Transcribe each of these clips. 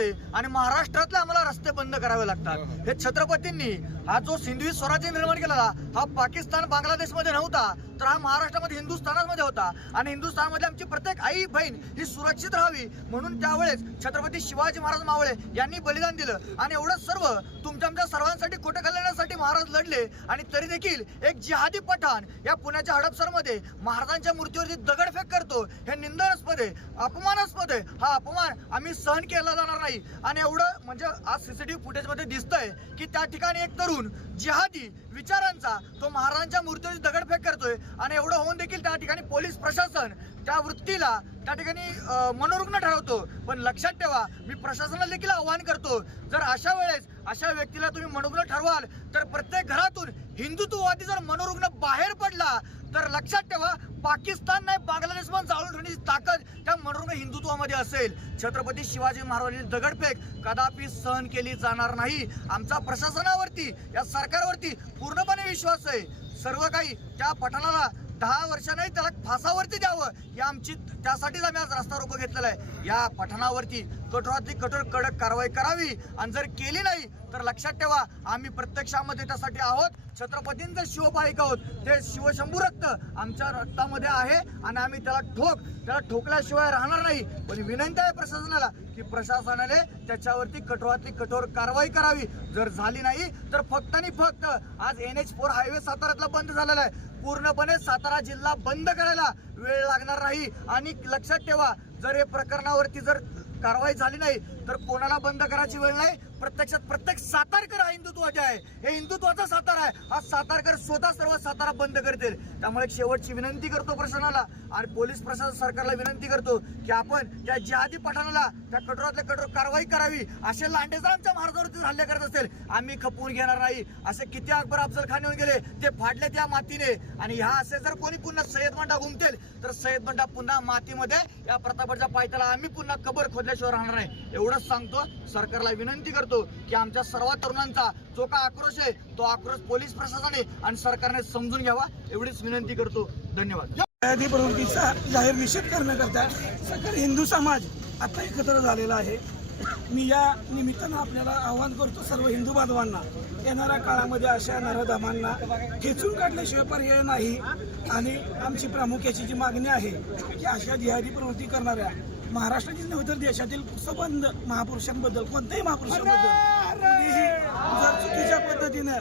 आणि महाराष्ट्रातले आम्हाला रस्ते बंद करावे लागतात. हे छत्रपतींनी हा जो सिंधवी स्वराज्य निर्माण केलेला हा पाकिस्तान बांगलादेशमध्ये नव्हता तर हा महाराष्ट्रामध्ये हिंदुस्थानामध्ये होता. आणि हिंदुस्थानमध्ये आमची प्रत्येक आई बहीण ही सुरक्षित राहावी. म्हणून त्यावेळेस छत्रपती शिवाजी महाराज मावळे यांनी बलिदान दिलं. आणि एवढं सर्व तुमच्या आमच्या सर्वांसाठी खोटं कल्याणासाठी महाराज लढले. आणि तरी देखील एक जिहादी पठाण या पुण्याच्या हडपसरमध्ये महाराजांच्या मूर्तीवरती दगडफेक करतो. हे निंदनास्पद आहे अपमानास्पद आहे. हा अपमान आम्ही सहन केला जाणार नाही. आणि एवढं म्हणजे आज सीसीटीव्ही फुटेजमध्ये दिसतंय की त्या ठिकाणी एक तरुण जिहादी विचारांचा तो महाराजांच्या मूर्तीवरती दगडफेक करतोय. आणि एवढं होऊन देखील त्या ठिकाणी पोलीस प्रशासन त्या वृत्तीला त्या ठिकाणी मनोरुग्ण ठरवतो. पण लक्षात ठेवा मी प्रशासनाला देखील आवाहन करतो जर अशा वेळेस अशा व्यक्तीला तुम्ही मनोरुग्ण ठरवाल तर प्रत्येक घरातून हिंदुत्ववादी जर मनोरुग्ण बाहेर पडला तर लक्षात ठेवा पाकिस्तान नाही बांगलादेश पण जाळून ठेवण्याची ताकद त्या मनोरंग हिंदुत्वामध्ये असेल. छत्रपती शिवाजी महाराजांची दगडफेक कदापि सहन केली जाणार नाही. आमचा प्रशासनावरती या सरकारवरती पूर्णपणे विश्वास आहे. सर्व काही त्या पठाणाला दहा वर्ष त्याला फासावरती द्यावं ही आमची त्यासाठीच आम्ही आज रस्ता रोको घेतलेला आहे. या पठाणावरती कठोरातली कठोर कडक कारवाई करावी. आणि जर केली नाही तर लक्षात ठेवा आम्ही प्रत्यक्षामध्ये त्यासाठी आहोत. छत्रपतींचं शिवपाईक आहोत ते शिवशंभू रक्त आमच्या रक्तामध्ये आहे आणि आम्ही त्याला ठोक त्याला ठोकल्याशिवाय राहणार नाही. पण विनंती आहे प्रशासनाला की प्रशासनाने त्याच्यावरती कठोरातली कठोर कारवाई करावी. जर झाली नाही तर फक्त आणि फक्त आज एन एच फोर हायवे साताऱ्यातला बंद झालेला आहे. पूर्णपणे सातारा जिल्हा बंद करायला वेळ लागणार नाही. आणि लक्षात ठेवा जर हे प्रकरणावरती जर कारवाई झाली नाही. तर कोणाला बंद करायची वेळ नाही? प्रत्यक्षात प्रत्येक सातारकर हा हिंदुत्वाचे आहे. हे हिंदुत्वाचा सातारा आहे. हा सातारकर स्वतः सर्व सातारा बंद करतील. त्यामुळे शेवटची विनंती करतो प्रशासनाला आणि पोलीस प्रशासन सरकारला विनंती करतो की आपण त्या जिहादी पठाणाला त्या कठोरातल्या कठोर कारवाई करावी. असे लांडे जर आमच्या महाराजावरती हल्ले करत असेल आम्ही खपवून घेणार नाही. असे किती अकबर अफजल खान येऊन गेले ते फाडले त्या मातीने. आणि ह्या असे जर कोणी पुन्हा सय्यद मंडा घुमतील तर सय्यद मंडा पुन्हा मातीमध्ये या प्रतापच्या पायथ्याला आम्ही पुन्हा कबर खोदल्याशिवाय राहणार नाही. एवढं एवढंच सांगतो सरकारला विनंती करतो की आमच्या सर्व तरुणांचा जो का आक्रोश आहे तो आक्रोश पोलीस प्रशासनाने आणि सरकारने समजून घ्यावा एवढीच विनंती करतो. धन्यवाद. प्रवृत्तीचा जाहीर निषेध करण्याकरता सगळे हिंदू समाज आता एकत्र झालेला आहे. मी या निमित्तानं आपल्याला आवाहन करतो सर्व हिंदू बांधवांना येणाऱ्या काळामध्ये अशा नरधामांना खेचून काढल्याशिवाय पर्याय नाही. आणि आमची प्रामुख्याची जी मागणी आहे की अशा जिहादी प्रवृत्ती करणाऱ्या महाराष्ट्रातील नव्हे तर देशातील सबंध महापुरुषांबद्दल कोणत्याही महापुरुषांबद्दल. जर चुकीच्या पद्धतीनं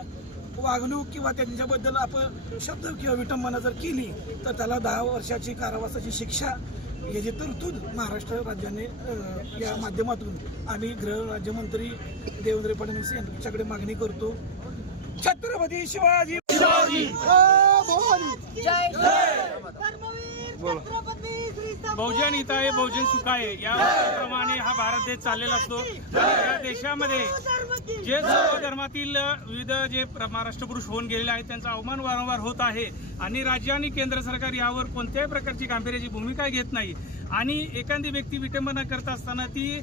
वागणूक किंवा त्यांच्याबद्दल आपण शब्द किंवा विटंबना जर केली तर त्याला दहा वर्षाची कारावासाची शिक्षा याची तरतूद महाराष्ट्र राज्याने या माध्यमातून आम्ही गृह राज्यमंत्री देवेंद्र फडणवीस यांच्याकडे मागणी करतो. छत्रपती शिवाजी बहुजन हिताय बहुजन सुखाय. या प्रमाणे हा भारत देश चाललेला असतो. या देशामध्ये जे सर्व धर्मातील विविध जे प्र- महाराष्ट्र पुरुष होऊन गेलेले आहेत त्यांचा अवमान वारंवार होत आहे. आणि राज्य आणि केंद्र सरकार यावर कोणत्याही प्रकारची गांभीर्याची भूमिका घेत नाही. आणि एखादी व्यक्ती विटंबना करत असताना ती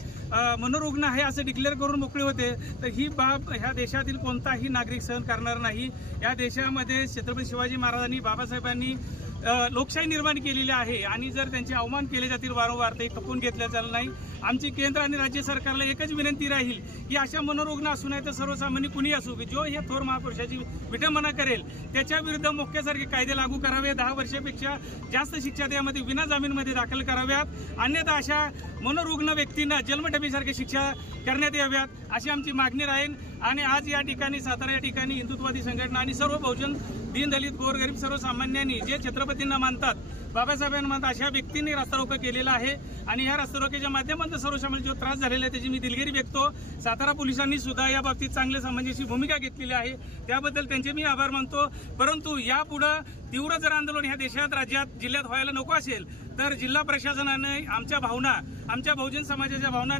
मनोरुग्ण आहे असं डिक्लेअर करून मोकळी होते तर ही बाब ह्या देशातील कोणताही नागरिक सहन करणार नाही. या देशामध्ये छत्रपती शिवाजी महाराजांनी बाबासाहेबांनी लोकशाही निर्माण केलेली आहे आणि जर त्यांचे अवमान केले जातील वारंवार ते खपून घेतलं जाणार नाही. आमची केंद्र आणि राज्य सरकारला एकच विनंती राहील की अशा मनोरुग्ण असू नाही तर सर्वसामान्य कुणी असू की जो हे थोर महापुरुषाची विटंबना करेल त्याच्या विरुद्ध मोक्यासारखे कायदे लागू करावे. दहा वर्षापेक्षा जास्त शिक्षा त्यामध्ये विना जामीनमध्ये दाखल कराव्यात. अन्यथा अशा मनोरुग्ण व्यक्तींना जन्मठेपीसारखी शिक्षा करण्यात याव्यात अशी आमची मागणी राहील. आणि आज या ठिकाणी सातारा या ठिकाणी हिंदुत्ववादी संघटना आणि सर्व बहुजन दीनदलित गोरगरीब सर्वसामान्यांनी जे छत्रपतींना मानतात बाबासाहेबांना अशा व्यक्तींनी रस्ता रोको केलेला आहे. आणि ह्या रस्ता रोक्याच्या माध्यमातून सर्वसामान्य जो त्रास झालेला आहे त्याची मी दिलगिरी व्यक्तो सातारा पोलिसांनी सुद्धा या बाबतीत चांगल्या संबंधीची भूमिका घेतलेली आहे. त्याबद्दल त्यांचे मी आभार मानतो. परंतु यापुढं तीव्र जर आंदोलन ह्या देशात राज्यात जिल्ह्यात व्हायला नको असेल तर जिल्हा प्रशासनाने आमच्या भावना आमच्या बहुजन समाजाच्या भावना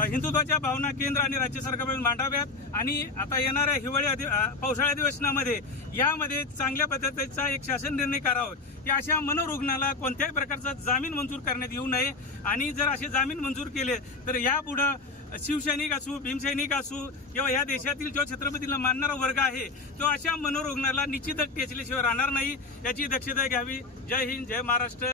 हिंदुत्वाच्या भावना केंद्र आणि राज्य सरकारकडून मांडाव्यात. आणि आता येणाऱ्या हिवाळी अधि पावसाळी अधिवेशनामध्ये यामध्ये चांगल्या पद्धतीचा एक शासन निर्णय करावा. की अशा मनोरुग्णाला कोणत्याही प्रकारचा जामीन मंजूर करण्यात येऊ नये. आणि जर असे जामीन मंजूर केले तर यापुढं शिवसैनिक असू भीमसैनिक असू किंवा या देशातील जो छत्रपतीला मानणारा वर्ग आहे तो अशा मनोरुग्णाला निश्चितच टेचल्याशिवाय राहणार नाही. याची दक्षता घ्यावी. जय हिंद जय महाराष्ट्र.